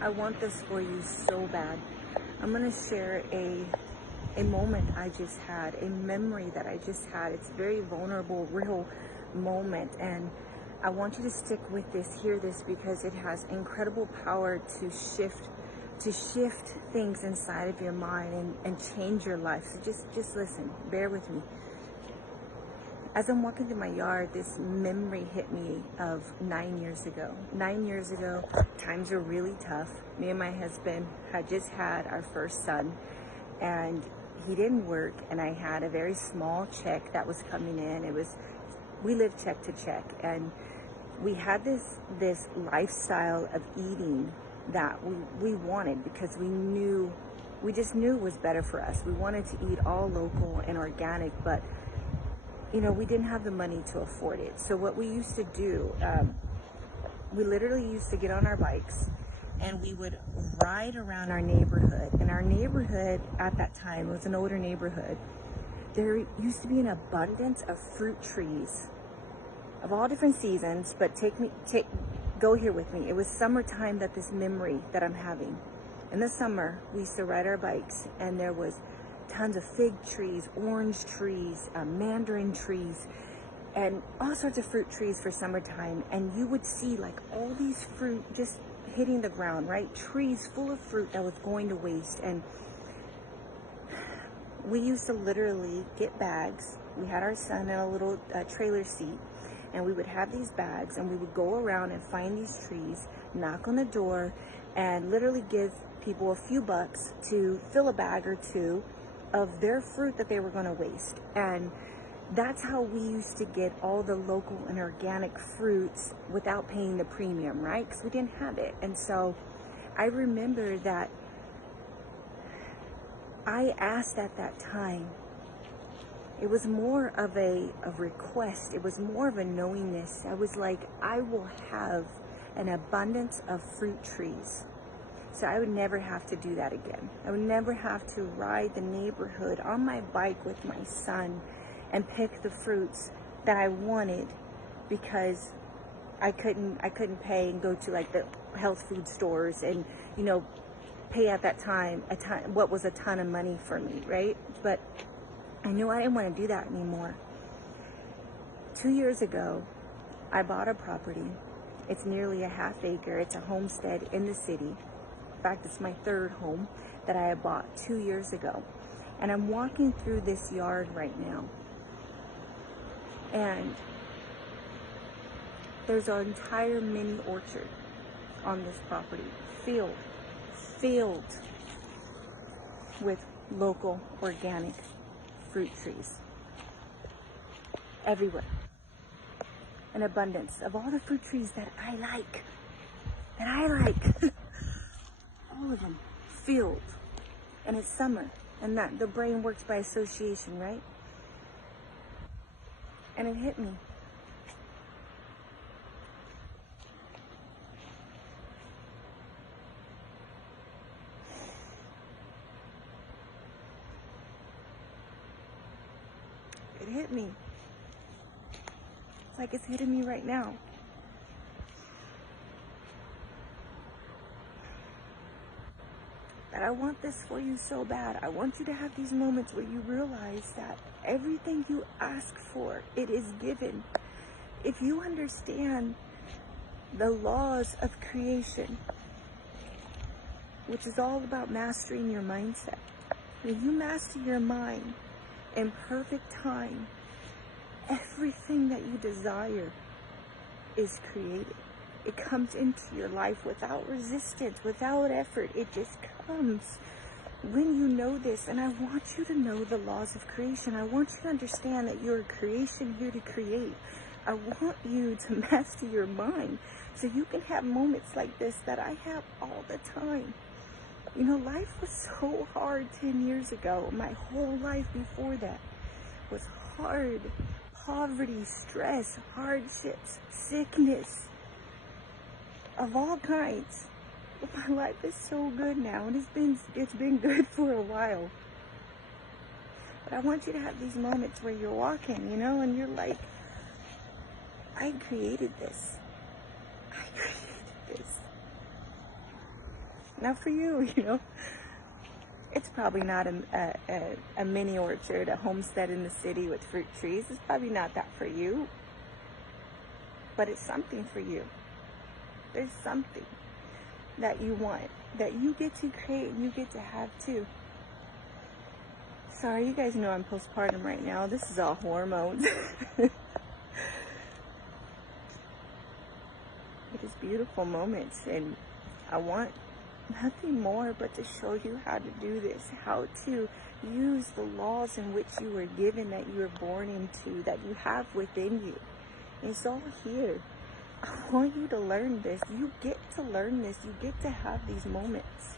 I want this for you so bad. I'm gonna share a moment I just had, a memory that I just had. It's very vulnerable, real moment, and I want you to stick with this, hear this, because it has incredible power to shift things inside of your mind and change your life. So just listen, bear with me. As I'm walking through my yard, this memory hit me of 9 years ago. 9 years ago, times were really tough. Me and my husband had just had our first son, and he didn't work, and I had a very small check that was coming in. We lived check to check, and we had this lifestyle of eating that we wanted, because we just knew it was better for us. We wanted to eat all local and organic, but we didn't have the money to afford it. So what we used to do, we literally used to get on our bikes and we would ride around our neighborhood. And our neighborhood at that time was an older neighborhood. There used to be an abundance of fruit trees of all different seasons, but go here with me. It was summertime, that this memory that I'm having. In the summer, we used to ride our bikes, and there was tons of fig trees, orange trees, mandarin trees, and all sorts of fruit trees for summertime. And you would see like all these fruit just hitting the ground, right? Trees full of fruit that was going to waste. And we used to literally get bags. We had our son in a little trailer seat, and we would have these bags, and we would go around and find these trees, knock on the door, and literally give people a few bucks to fill a bag or two of their fruit that they were going to waste. And that's how we used to get all the local and organic fruits without paying the premium, right? Because we didn't have it. And so I remember that I asked at that time. It was more of a request. It was more of a knowingness. I was like, I will have an abundance of fruit trees. So I would never have to do that again. I would never have to ride the neighborhood on my bike with my son and pick the fruits that I wanted, because I couldn't pay and go to like the health food stores and pay at that time what was a ton of money for me, right? But I knew I didn't want to do that anymore. 2 years ago, I bought a property. It's nearly a half acre. It's a homestead in the city. In fact, it's my third home that I had bought 2 years ago. And I'm walking through this yard right now. And there's an entire mini orchard on this property, filled with local organic fruit trees everywhere. An abundance of all the fruit trees that I like. All of them filled. And it's summer, and that the brain works by association, right? And it hit me. It hit me. It's like it's hitting me right now. That I want this for you so bad. I want you to have these moments where you realize that everything you ask for, it is given. If you understand the laws of creation, which is all about mastering your mindset. When you master your mind in perfect time, everything that you desire is created. It comes into your life without resistance, without effort. It just comes when you know this. And I want you to know the laws of creation. I want you to understand that you're a creation here to create. I want you to master your mind so you can have moments like this that I have all the time. Life was so hard 10 years ago. My whole life before that was hard. Poverty, stress, hardships, sickness of all kinds. But my life is so good now, and it's been good for a while. But I want you to have these moments where you're walking, and you're like, I created this. I created this. Now for you, it's probably not a mini orchard, a homestead in the city with fruit trees. It's probably not that for you, but it's something for you. There's something that you want, that you get to create and you get to have too. Sorry, you guys know I'm postpartum right now. This is all hormones. It is beautiful moments, and I want nothing more but to show you how to do this, how to use the laws in which you were given, that you were born into, that you have within you. It's all here. I want you to learn this. You get to learn this. You get to have these moments.